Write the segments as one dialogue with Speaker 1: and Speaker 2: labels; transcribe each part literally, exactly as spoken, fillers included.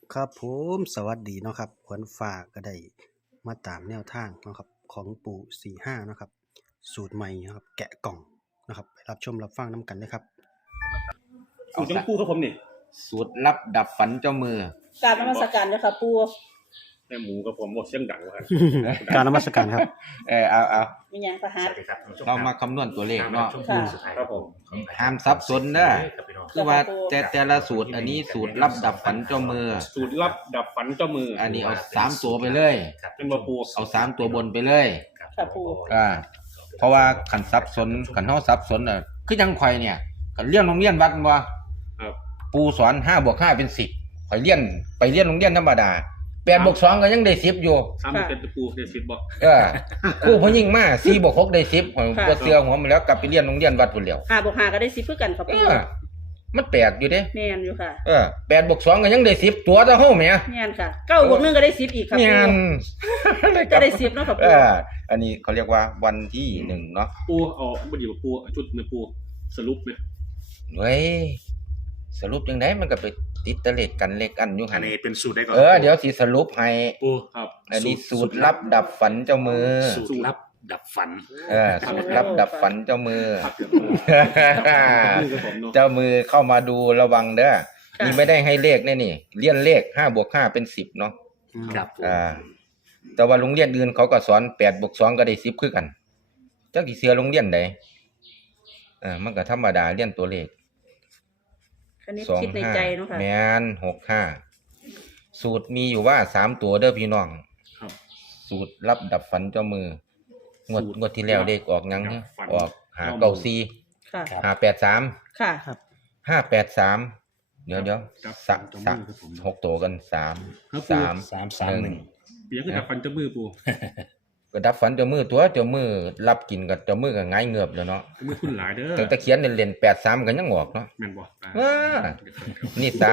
Speaker 1: ครับผมสวัสดีเนาะครับขวัญฟ้าก็ได้มาตามแนวทางเนาะครับของปู่สี่ห้าเนาะครับสูตรใหม่นะครับแกะกล่องนะครับไปรับชมรับฟังน้ำกันเลยครับ
Speaker 2: สูตรน้ำปูครับผมนี่
Speaker 3: สูตรลับดับฝันเจ้ามือ
Speaker 4: กราบนมัสการเจ้าค่ะปู่
Speaker 2: แม่หมูกับผมโอ้เสียงดังว่ะครับ
Speaker 1: การนมัสการครับ
Speaker 3: เออเอาเอา
Speaker 4: มีหยังประหัต
Speaker 3: เรามาคำนวณตัวเลขเนาะ
Speaker 2: ครับผม
Speaker 3: ห้ามซับซ้อนเด้อคือว่าแต่แต่ละสูตรอันนี้สูตรลับดับฝันเจ้ามือ
Speaker 2: สูตรลับดับฝันเจ้ามือ
Speaker 3: อันนี้เอาสามตัวไปเลย
Speaker 2: เป็นมาปู
Speaker 3: เอาสามตัวบนไปเลย
Speaker 4: ค่ะปู่
Speaker 3: อ่าเพราะว่าขันซับซ้อนขันเฮาซับซ้อนอ่ะคือจังข่อยเนี่ยขันเรียนโรงเรียนวัดบ่
Speaker 2: ครับ
Speaker 3: ปูสอนห้าบวกห้าเป็นสิบข่อยเรียนไปเรียนโรงเรียนธรรมดาแปดบวกสองก็ยังได้สิบอยู่
Speaker 2: สามเป็นตะปูเดซิดบอก
Speaker 3: เออครูผู้หญิงมาสี่บวกหกได้สิบผมปวดเสื้อหัวมาแล้วกลับไปเรียนโรงเรียนวัดพุ่นแล้ว
Speaker 4: ห้าบวกห้าก็ได้สิบเพื่อกันค่ะ
Speaker 3: เอ
Speaker 4: ปู่
Speaker 3: อมันแปลกอยู่เด้
Speaker 4: แม่นอยู่ค่ะ
Speaker 3: เออแปดบวกสองก็ยังได้สิบตัวเท่าเฮาแหม
Speaker 4: แม่นค่ะเก้าบวกหนึ่งก็ได้สิบอีกค่ะ
Speaker 3: แม่
Speaker 4: ปู่
Speaker 3: น
Speaker 4: ก็ได้สิบเนาะค่ะ
Speaker 3: เอ
Speaker 4: ปู่
Speaker 3: ออันนี้เขาเรียกว่าวันที่หนึ่งเนาะ
Speaker 2: ปูเอาบดีปูชุดในปูสรุปเนี่ย
Speaker 3: เว้ยสรุปจังไดมันก็ไปติดตะเลขกันเลขอันอยู่
Speaker 5: อั
Speaker 3: หั่
Speaker 5: น
Speaker 3: น
Speaker 5: นี้เป็นสูตรได้ก่อน
Speaker 3: เออเดี๋ยวสิสรุปให้
Speaker 5: ปู
Speaker 2: ครับ
Speaker 3: อันนี้สูตรลับดับฝันเจ้ามือ
Speaker 5: สูตรลับดับฝัน
Speaker 3: เออสูตรลับดับฝันเจ้ามือ
Speaker 2: ครับเดี๋ยวปูกับผมเนาะ
Speaker 3: เจ้ามือเข้ามาดูระวังเด้อนี่ไม่ได้ให้เลขแน่นี่เลี่ยนเลขห้าบวกห้าเป็นสิบเนาะ
Speaker 5: ครับปู
Speaker 3: อ่า แต่ว่าโรงเรียนอื่นเขาก็สอนแปดบวกสองก็ได้สิบคือกันเจ้ากี่เสือโรงเรียนใดอ่ามันก็ธรรมดาเรียนตัวเลข
Speaker 4: คันนี้
Speaker 3: สอง
Speaker 4: คิดใน
Speaker 3: ห้า
Speaker 4: ใจเนาะค่ะ
Speaker 3: แมนหกห้าสูตรมีอยู่ว่าสามตัวเด้อพี่น้อง
Speaker 2: ครับ
Speaker 3: สูตรรับดับฝันเจ้ามืองวด
Speaker 2: สูตรง
Speaker 3: วดที่แล้วเลขออกยัง
Speaker 2: ดั
Speaker 3: เนี่ย
Speaker 2: บฝัน
Speaker 3: ออกหาเก้าสี่
Speaker 4: ค่ะ
Speaker 3: หาแปดสาม
Speaker 4: ค่ะ
Speaker 3: ห้าแปดสามเดี๋ยวเดี๋ยว
Speaker 2: ดับ
Speaker 3: สะ
Speaker 2: ฝันเจ้า
Speaker 3: สะ
Speaker 2: มือครับผม
Speaker 3: หกตัวกันสาม
Speaker 2: ครับ
Speaker 3: สาม
Speaker 5: สามสามหนึ่ง
Speaker 2: เปียกก็ดับฝันเจ้ามือปู
Speaker 3: ก็ดับฝันเจ้ามือตัวเจ้ามือรับกินกับเจ้ามือก็ง่ายเงือบแล้วเนาะ
Speaker 2: เจ้ามือคุณหลายเด้อ
Speaker 3: ถึงตะเคียนเล่นๆแปดสามกันยังออกเนาะ
Speaker 2: แม่นบ่
Speaker 3: ว้า นี่สาม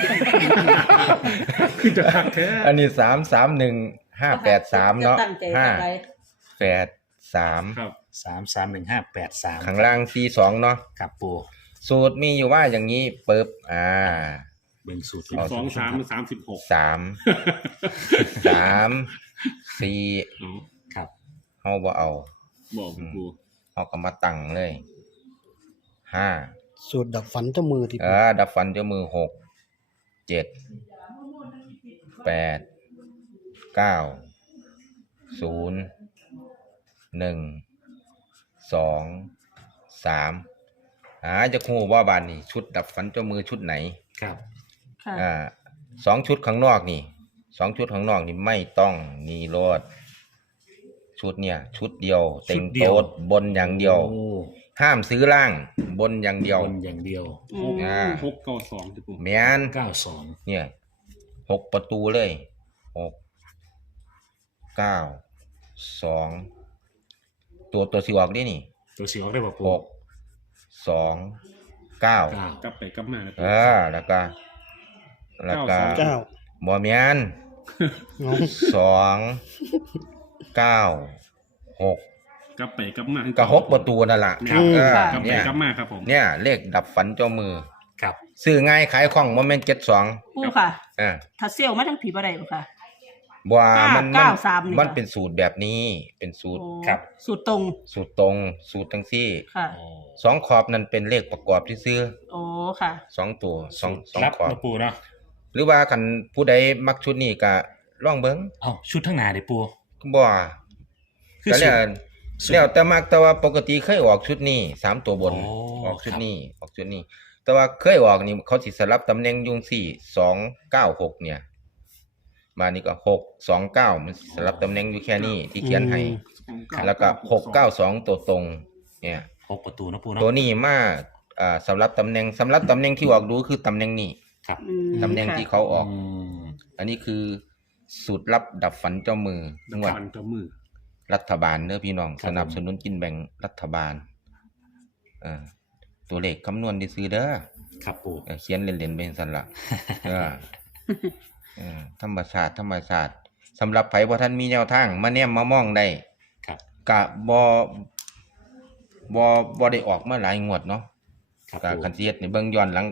Speaker 2: คือจะคักแท้
Speaker 3: อันนี้สามสามหนึ่งห้าแปดสามเนาะ
Speaker 4: ตั้งใจ
Speaker 3: ห้า
Speaker 4: ทำไร
Speaker 3: แปดสาม
Speaker 2: ครับ
Speaker 5: สามสามหนึ่งห้าแปดสาม
Speaker 3: ข้างล่างสี่สองเนาะ
Speaker 5: ครับปู
Speaker 3: สูตรมีอยู่ว่าอย่างนี้เปิบอ่า
Speaker 5: เบิ่งสูตร
Speaker 2: สิบสองสามสามสิบหก
Speaker 3: สามสามสี่
Speaker 2: เอา
Speaker 5: ครับ
Speaker 3: เฮาบ่เอา
Speaker 2: บอกปู
Speaker 3: เฮาก็มาตั้งเลยห้า
Speaker 1: สูตรดับฝันเจ้ามือที่
Speaker 3: เออดับฟันเจ้ามือหกเจ็ดแปดเก้าศูนย์หนึ่งสองสามอ่าจะคูว่าบานนี่ชุดดับฟันเจ้ามือชุดไหน
Speaker 5: ครับ
Speaker 4: ค่ะ
Speaker 3: อ่าสองชุดข้างนอกนี่สองชุดข้างนอกนี่ไม่ต้องมีรถชุดเนี่ย ชุดเดียว เต็งโต๊ดบนอย่างเดียว
Speaker 5: โอ้
Speaker 3: ห้ามซื้อล่างบนอย่างเดียว
Speaker 5: บนอย่างเดียว
Speaker 4: อื
Speaker 2: ห
Speaker 4: ม
Speaker 2: ก
Speaker 3: อ่า
Speaker 2: หกเก้าสองที่ปู
Speaker 3: แม่น
Speaker 5: เก้าสอง
Speaker 3: เนี่ยหกประตูเลยหกเก้าสองตัวตัวสิออกดินี่
Speaker 5: ตัวสีออกได้ป่ะปู
Speaker 3: หกสองเก้า
Speaker 5: เก้าก
Speaker 2: ลับไปกลับมานะปู
Speaker 3: เออแล้วก็แล้วก็
Speaker 1: เก้า
Speaker 3: บอเมียน
Speaker 1: น้อง
Speaker 3: สองเก้าหก
Speaker 2: กลับไปกลับมา
Speaker 3: ก็หกประตูนั่นแหละ
Speaker 2: ครับ
Speaker 3: เออก
Speaker 2: ลับไป
Speaker 3: เนี่ย
Speaker 2: กลับมาครับผม
Speaker 3: เนี่ยเลขดับฝันเจ้ามือ
Speaker 5: ครับ
Speaker 3: ซื้อง่ายขายคล่องโมเมนต์เจ็ดสอง
Speaker 4: ปู่ค่ะ
Speaker 3: อ่า
Speaker 4: ถ้าเซลล์มาทั้งผีบ่ได้บ่ค่ะ
Speaker 3: บัว
Speaker 4: ห้า
Speaker 3: มัน
Speaker 4: เก้า
Speaker 3: มัน
Speaker 4: สามนี่
Speaker 3: มัน
Speaker 4: ค่ะ
Speaker 3: เป็นสูตรแบบนี้เป็นสูตร
Speaker 4: โอ้
Speaker 5: ครับ
Speaker 4: สูตรตรง
Speaker 3: สูตรตรงสูตรทั้งสี่
Speaker 4: ค่ะ
Speaker 5: โอ้
Speaker 3: สองขอบนั่นเป็นเลขประกอบที่ซื้อ
Speaker 4: โอ้ค่ะ
Speaker 3: สองตัวสอง
Speaker 5: สูตร
Speaker 3: สอง
Speaker 5: ลับ
Speaker 3: ขอบ
Speaker 5: นะปูเนาะ
Speaker 3: หรือว่าคันผู้ใดมักชุดนี้ก็ลองเบิ่ง
Speaker 5: เอ้าชุดทั้างหน้าเด้ปู
Speaker 3: บ่
Speaker 5: คือ
Speaker 3: ก็
Speaker 5: สู
Speaker 3: แล้ว
Speaker 5: ตร สูตร
Speaker 3: แล้วแต่มักแต่ว่าปกติเคยออกชุดนี้สามตัวบน
Speaker 5: โอ้
Speaker 3: ออกชุด
Speaker 5: ครับ
Speaker 3: นี้ออกชุดนี้ แต่ว่าเคยออกนี่เขาสิสลับตำแหน่งอยุงสี่สองเก้าหกเนี่ย มานี่ก็หกสองเก้ามันสลับตำแหน่งอยู่แค่นี้ที่เขียนให้แล้วก็หกเก้าสองตัวตรง เนี่ย
Speaker 5: หกประตูนะปูเนาะ
Speaker 3: ตัวนี้มาอ่าสำหรับตำแหน่งสำหรับตำแหน่งที่ออกดูคือตำแหน่งนี้
Speaker 5: ครับ
Speaker 4: อืม
Speaker 3: ตำแหน่ง
Speaker 4: ค่ะ
Speaker 3: ที่เขาออก
Speaker 5: อืม
Speaker 3: อันนี้คือสูตรลับดับฝันเจ้ามือ
Speaker 2: ดับ
Speaker 3: งวด
Speaker 2: ฝันเจ้ามือ
Speaker 3: รัฐบาลเด้อพี่น้องสนับสนุนกินแบ่งรัฐบาลเออตัวเลขคำนวณได้ซื้อเด้อ
Speaker 5: ครับปู
Speaker 3: เออเขียนเล่นๆไปสั่นละเออเออธรรมชาติธรรมชาติสำหรับไผบ่ท่านมีแนวทางมาแนมมามองได้
Speaker 5: ครับ
Speaker 3: กะบ่บ่บ่ได้ออกมาหลายงวดเนาะ
Speaker 5: ครับ
Speaker 3: กะ
Speaker 5: ปู
Speaker 3: คันสิเฮ็ดนี่เบิ่งย้อนหลังกะ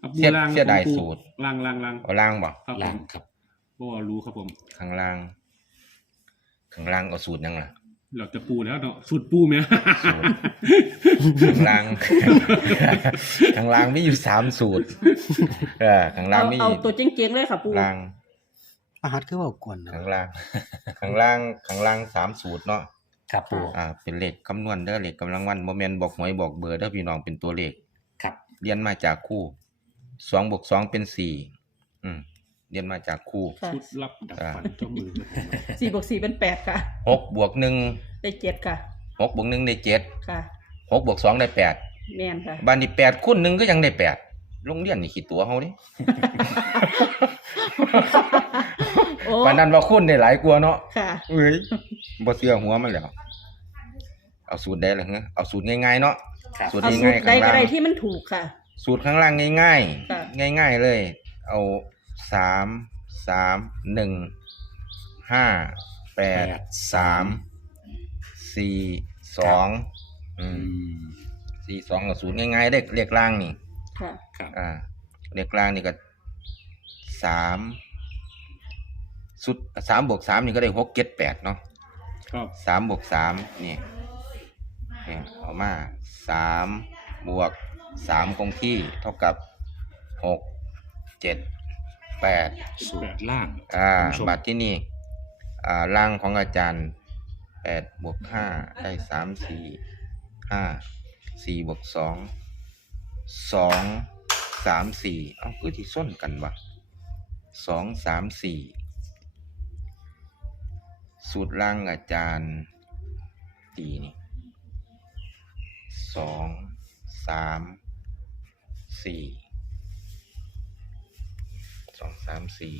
Speaker 2: ครับ
Speaker 3: เสีย
Speaker 2: ล่าง
Speaker 3: เสียดาย
Speaker 2: ครับผม
Speaker 3: สูตร
Speaker 2: ล่างล่างล่าง
Speaker 3: เอาล่างบ่
Speaker 2: ครับผ
Speaker 5: ล่าง
Speaker 2: ม
Speaker 5: ครับ
Speaker 2: บ่รู้ครับผม
Speaker 3: ข้างล่างข้างล่างเอาสูตรยังล่ะ
Speaker 2: เราจะปูแล้วเนาะสูตรปูไหม
Speaker 3: สูตร ข้างล่าง ข้างล่างมีอยู่สามสูตรเออข้างล่าง
Speaker 4: เอา
Speaker 3: มี
Speaker 4: เอาตัวเจ๋งๆเลยค่ะปู
Speaker 3: ล่าง
Speaker 1: อาหัดคือเว่ากวนนะ
Speaker 3: ข้างล่าง ข้างล่างข้างล่างสามสูตรเนาะ
Speaker 5: ครับปู
Speaker 3: อ่าเป็นเลขคำนวณเด้อเลขกำลังวันบ่แม่นบอกหวยบอกเบอร์เด้อพี่น้องเป็นตัวเลข
Speaker 5: ครับ
Speaker 3: เรียนมาจากคู่สองบวกสองเป็นสี่อืมเรียนมาจากคู่
Speaker 4: ค่ะ
Speaker 2: ชุดลับดับฝันเจ้ามือครับผม
Speaker 4: สี่บวกสี่เป็นแปดค่ะ
Speaker 3: หกบวกหนึ่ง
Speaker 4: ได้เจ็ดค่ะ
Speaker 3: หกบวกหนึ่งได้เจ็ด
Speaker 4: ค่ะ
Speaker 3: หกบวกสองได้แปด
Speaker 4: แม่นค่ะ
Speaker 3: บ้านนี้แปดคูณหนึ่งก็ยังได้แปดโรงเรียนนี่ขี้ตัวเฮาดิ
Speaker 4: โอ้
Speaker 3: ปานนั้นว่าคูณได้หลายกว่าเนาะ
Speaker 4: ค่ะ
Speaker 3: เอ้ยบ่เชื่อหัวมันแล้วเอาสูตรได้ล่ะฮะเอาสูตรง่ายๆเนาะ
Speaker 5: ครับ
Speaker 3: สูตร
Speaker 4: เอาสูต
Speaker 3: ง่าย
Speaker 4: ร
Speaker 3: ๆ
Speaker 4: ใด
Speaker 3: ข้าง
Speaker 4: ก็
Speaker 3: ล่าง
Speaker 4: ได้ที่มันถูกค่ะ
Speaker 3: สูตรข้างล่างง่าย
Speaker 4: ค่ะ
Speaker 3: ๆง่ายๆเลย เอาสามสามหนึ่งห้าแปดสามสี่สองอื
Speaker 5: อื
Speaker 3: ม
Speaker 5: ม
Speaker 3: สี่สองกับศูนย์ง่ายๆได้เรียกล่างนี่
Speaker 4: ค่ะ
Speaker 5: ครับ
Speaker 3: อ่าเรียกล่างนี่ก็สามสุดสามบวกสามนี่ก็ได้หกเจ็ดแปดเนาะ
Speaker 2: ครับ
Speaker 3: สามบวกสามนี่เนี่ยเอามาสามบวกสามคงที่เท่ากับหกเจ็ดแปด
Speaker 5: สูตรล่าง
Speaker 3: อ่า
Speaker 5: คุณผู้ชม
Speaker 3: บัตรที่นี่อ่าล่างของอาจารย์แปดบวกห้าได้สามสี่ห้าสี่บวกสองสองสามสี่เอ้าคือที่ส้นกันวะสองสามสี่สูตรล่างอาจารย์ตีนี่สองสามสี่สองสามสี่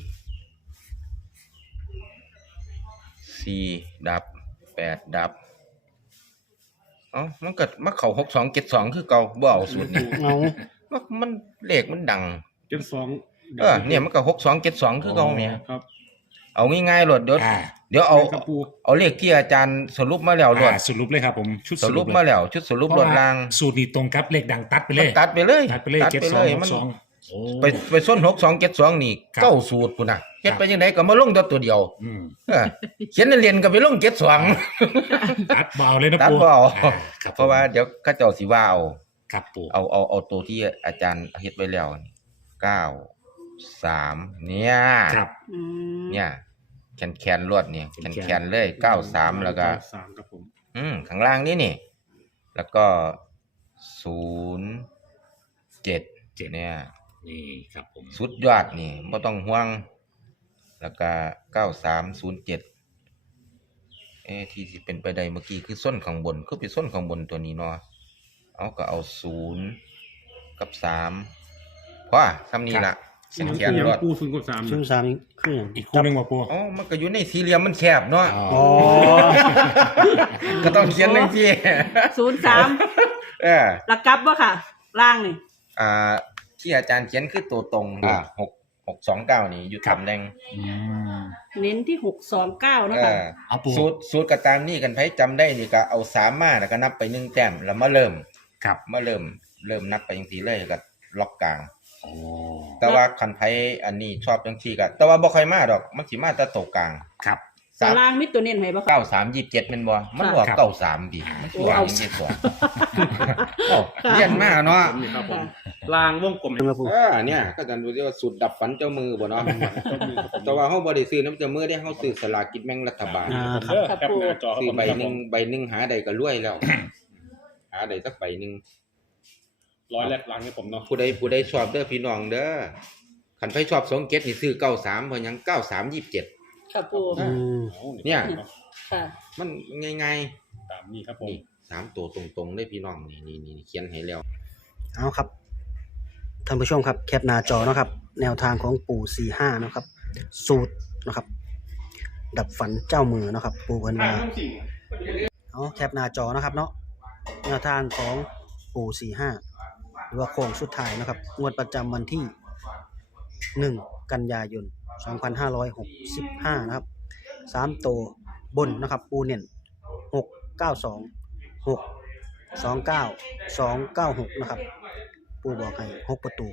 Speaker 3: สี่ดับแปดดับเอ้ามันก็มาเข้าหกสองเจ็ดสองคือเก่าบ่เอาสูตรนี้
Speaker 1: เอา
Speaker 3: มันมันเลขมันดัง
Speaker 2: เจ็ดสอง
Speaker 3: เออเนี่ยมันก็หกสองเจ็ดสองคือเก่าแหม่
Speaker 2: ครับ
Speaker 3: เอาง่ายๆโลดเดี๋ยว
Speaker 5: อ่า
Speaker 3: เดี๋ยวเอา
Speaker 2: ครับปู
Speaker 3: เอาเลขที่อาจารย์สรุปมาแล้วโลด
Speaker 5: อ่าสรุปเลยครับผมชุด
Speaker 3: สรุป
Speaker 5: เลย
Speaker 3: มาแล้วชุดสรุป
Speaker 5: เพ
Speaker 3: โล
Speaker 5: ราะ
Speaker 3: ด
Speaker 5: ว่า
Speaker 3: ล่าง
Speaker 5: สูตรนี้ตรงกับเลขดังตัดไปเลย
Speaker 3: ตัดไปเลย
Speaker 5: ตัดไปเลยเจ็ด
Speaker 3: ไป
Speaker 5: ส
Speaker 3: เล
Speaker 5: อง
Speaker 3: ย
Speaker 5: ห
Speaker 3: มั
Speaker 5: ก
Speaker 3: น
Speaker 5: สองโอ้
Speaker 3: ไปไปส้นหกสองเจ็ดสองนี่
Speaker 5: ครับ
Speaker 3: เก้าสูตรพุ่นน่ะเฮ็ดไปยังไงก็มาลงแต่ตัวเดียว
Speaker 5: อืม
Speaker 3: เออเขียนนักเรียนก็ไปลงเจ็ดสอง
Speaker 5: ตัดเบเอาเลยนะ
Speaker 3: ตัด
Speaker 5: ปู
Speaker 3: บ่เอา
Speaker 5: อ่ครับ
Speaker 3: เพราะว่าเดี๋ยวเขาเจ้าสิว่าเอา
Speaker 5: ครับปู
Speaker 3: เอาเอาเอาตัวที่อาจารย์เฮ็ดไว้แล้วนี่เก้าสามเนี่ย
Speaker 5: ครับ
Speaker 4: อืม
Speaker 3: เนี่ยแขนแขนๆรวดเนี่ยแขนแขนๆเลยเก้าสามแล้วก็
Speaker 2: สามครับผม
Speaker 3: อืมข้างล่างนี่นี่ แล้วก็ศูนย์เจ็ดเนี่ย
Speaker 5: นี่ครับผม
Speaker 3: สุดยอดนี่ไม่ต้องห่วง แล้วก็เก้าสามศูนย์เจ็ดเอ๊ะที่สิเป็นไปได้เมื่อกี้คือส้นข้างบนคือเป็นส้นข้างบนตัวนี้เนาะเอาก็เอาศูนย์กับสามพอทำนี่ละเขียนแขน
Speaker 2: ยัง
Speaker 3: รวด
Speaker 2: ปูศูนย์กับสาม
Speaker 1: ชุมสามนี่คืออย่าง
Speaker 5: อีกคู่หนึ่งว่าปู
Speaker 3: อ๋อมันก็อยู่ในสี่เหลี่ยมมันแคบเนาะ
Speaker 5: อ๋อ
Speaker 1: อ๋อ
Speaker 3: ก็ต้องเขียนหนึ่งที่
Speaker 4: ศูนย์สาม
Speaker 3: เออ
Speaker 4: ระกับว่าค่ะ ล่างนี่
Speaker 3: อ่าที่อาจารย์เขียนคือตัวตรงอ่าหกหกสองเก้านี่อยู่ตำแหน่ง
Speaker 5: อืม
Speaker 4: เน้นที่หกสองเก้านะ
Speaker 3: เอ
Speaker 4: คะ
Speaker 3: อ
Speaker 5: เอาปู
Speaker 3: สูตรสูตรก็ตามนี่กันไผจำได้นี่ก็เอาสามมาแล้วก็นับไปหนึ่งแต้มแล้วมาเริ่ม
Speaker 5: ครับ
Speaker 3: มาเริ่มเริ่มนับไปจังซี่เลยก็ล็อกกลาง
Speaker 5: โอ้
Speaker 3: แต่ว่าคันไผอันนี้ชอบจังซี่ก็แต่ว่าบ่ค่อยมาดอกมันสิมาแต่โตวกลาง
Speaker 5: ครับ
Speaker 3: สา
Speaker 4: ตาม รางมิตรตัวเน้นให้บ่ค่ะ
Speaker 3: เก้าสามยี่สิบเจ็ดแม่นบ่มันบ่
Speaker 5: ครับ
Speaker 3: เก้าสามดิมันสิว่า
Speaker 4: โอ้
Speaker 3: อย่างนี้ตัวเอ้าเรียนมาเนาะ
Speaker 2: นี่ครับผมลางวงกลม
Speaker 1: ครับผม
Speaker 3: เออเนี่ยก็จะดูที่ว่าสูตรดับฝันเจ้ามือบ่เนาะ
Speaker 2: เจ้ามือครับผม
Speaker 3: แต่ว่าเฮาบ่ได้ซื้อน้ำเจ้ามือได้เฮาซื้อสลากกินแบ่งรัฐบาล
Speaker 1: อ่า
Speaker 2: เออแคปหน้าจอครับ
Speaker 3: ซื้อ
Speaker 2: ผม
Speaker 3: ใบ
Speaker 2: ครับ
Speaker 3: ห
Speaker 2: ผ
Speaker 3: นึ่ง
Speaker 2: ม
Speaker 3: ใบหนึ่งหาใดก็รวยแล้ว หาใดสักใบหนึ่ง
Speaker 2: ร้อยแรกลางให้ผมเนาะ
Speaker 3: ผู้ใดผู้ใดชอบเด้อพี่น้องเด้อคันใครชอบสองเจ็ดนี่ซื้อเก้าสามเพราะหยังเก้าสามยี่สิบเจ็ด
Speaker 4: ค่ะปู
Speaker 1: อืม
Speaker 2: อา
Speaker 3: เนี่ย
Speaker 4: ค่ะ
Speaker 3: มันง่าย
Speaker 2: ตามนี้ครับ
Speaker 3: ๆ
Speaker 2: ผม
Speaker 3: นี่สามตัวตรงๆเลยพี่น้องนี่นี่นี่เขียนให้แล้ว
Speaker 1: เอาครับท่านผู้ชมครับแคปหน้าจอเนาะครับ แนวทางของปู่สี่ห้านาะครับ สูตรนะครับ ดับฝันเจ้ามือเนาะครับ ปู่เพิ่นว่าเอาแคปหน้าจอนะครับเนาะแนวทางของปู่สี่ห้าหรือว่าโค้งสุดท้ายนะครับงวดประจำวันที่หนึ่งกันยายนสองพันห้าร้อยหกสิบห้านะครับสามตัวบนนะครับ ปูเน่นหกเก้าสองหกสองเก้าสองเก้าหกนะครับ ปูบอกให้หกประตู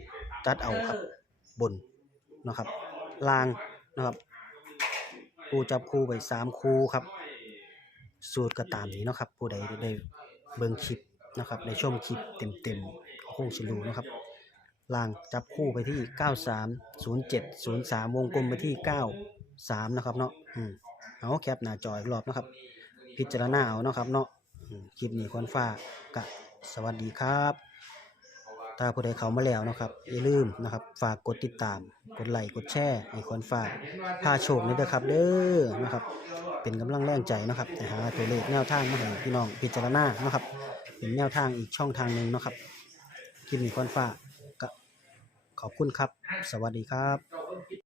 Speaker 1: จัดเอาครับบนนะครับลางนะครับปูจับคู่ไปสามคู่ครับสูตรก็ตามนี้เนาะครับผู้ใดได้เบิ่งคลิปนะครับในชมคลิปเต็มๆก็คงสิรู้นะครับลางจับคู่ไปที่เก้าสาม ศูนย์เจ็ด ศูนย์สามวงกลมไปที่เก้าสามนะครับเนาะอืมเอาแคปหน้าจออีกรอบนะครับพิจารณาเอาเนาะครับเนาะอืมคลิปนี้คนฟ้ากะสวัสดีครับถ้าผู้ใดเข้ามาแล้วนะครับอย่าลืมนะครับฝากกดติดตามกดไลค์กดแชร์ให้คนฟ้าพาโชคนี่เด้อครับเด้อนะครับเป็นกำลังแรงใจนะครับให้หาตัวเลขแนวทางมาให้พี่น้องพิจารณานะครับเป็นแนวทางอีกช่องทางหนึ่งนะครับคลิปนี้คนฟ้าก็ขอบคุณครับสวัสดีครับ